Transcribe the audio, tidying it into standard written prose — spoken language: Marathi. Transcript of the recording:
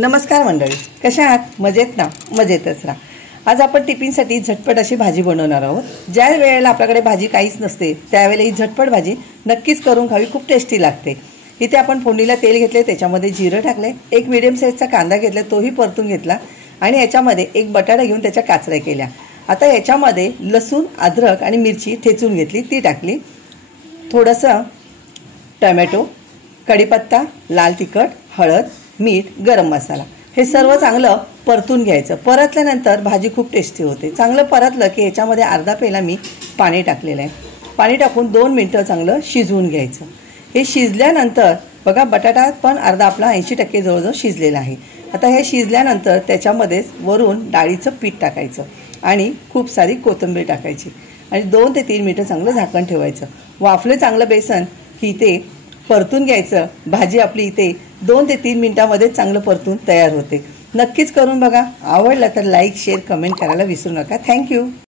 नमस्कार मंडळी, कशा आहात? मजेत ना? मजेतच राहा। आज आपण टिफिनसाठी झटपट अशी भाजी बनवणार आहोत। ज्या वेळेला आपल्याकडे भाजी काहीच नसते त्यावेळेला ही झटपट भाजी नक्कीच करून खावी, खूप टेस्टी लागते। इथे आपण फोडणीला तेल घेतले, त्याच्यामध्ये जिरं टाकले, एक मीडियम साईजचा कांदा घेतला, तोही परतून घेतला आणि याच्यामध्ये एक बटाटा घेऊन त्याच्या काचऱ्या केल्या। आता याच्यामध्ये लसूण, अद्रक आणि मिरची ठेचून घेतली, ती टाकली, थोडंसं टोमॅटो, कढीपत्ता, लाल तिखट, हळद, मीठ, गरम मसाला हे सर्व चांगलं परतून घ्यायचं। परतल्यानंतर भाजी खूप टेस्टी होते। चांगलं परतलं की याच्यामध्ये अर्धा पेला मी पाणी टाकलेलं आहे। पाणी टाकून 2 मिनिटं चांगलं शिजवून घ्यायचं। हे शिजल्यानंतर बघा बटाटा पण अर्धा आपला 80% जवळजवळ शिजलेला आहे। आता हे शिजल्यानंतर त्याच्यामध्ये वरून डाळीचं पीठ टाकायचं आणि खूप सारी कोथिंबीर टाकायची आणि 2 ते 3 मिनिटं चांगलं झाकण ठेवायचं। वाफले चांगलं बेसन की ते परतून घ्यायचं। भाजी आपली इथे 2 ते 3 मिनिटांमध्ये चांगलं परतून तयार होते। नक्कीच करून बघा। आवडलं तर लाईक, शेअर, कमेंट करायला विसरू नका। थँक्यू।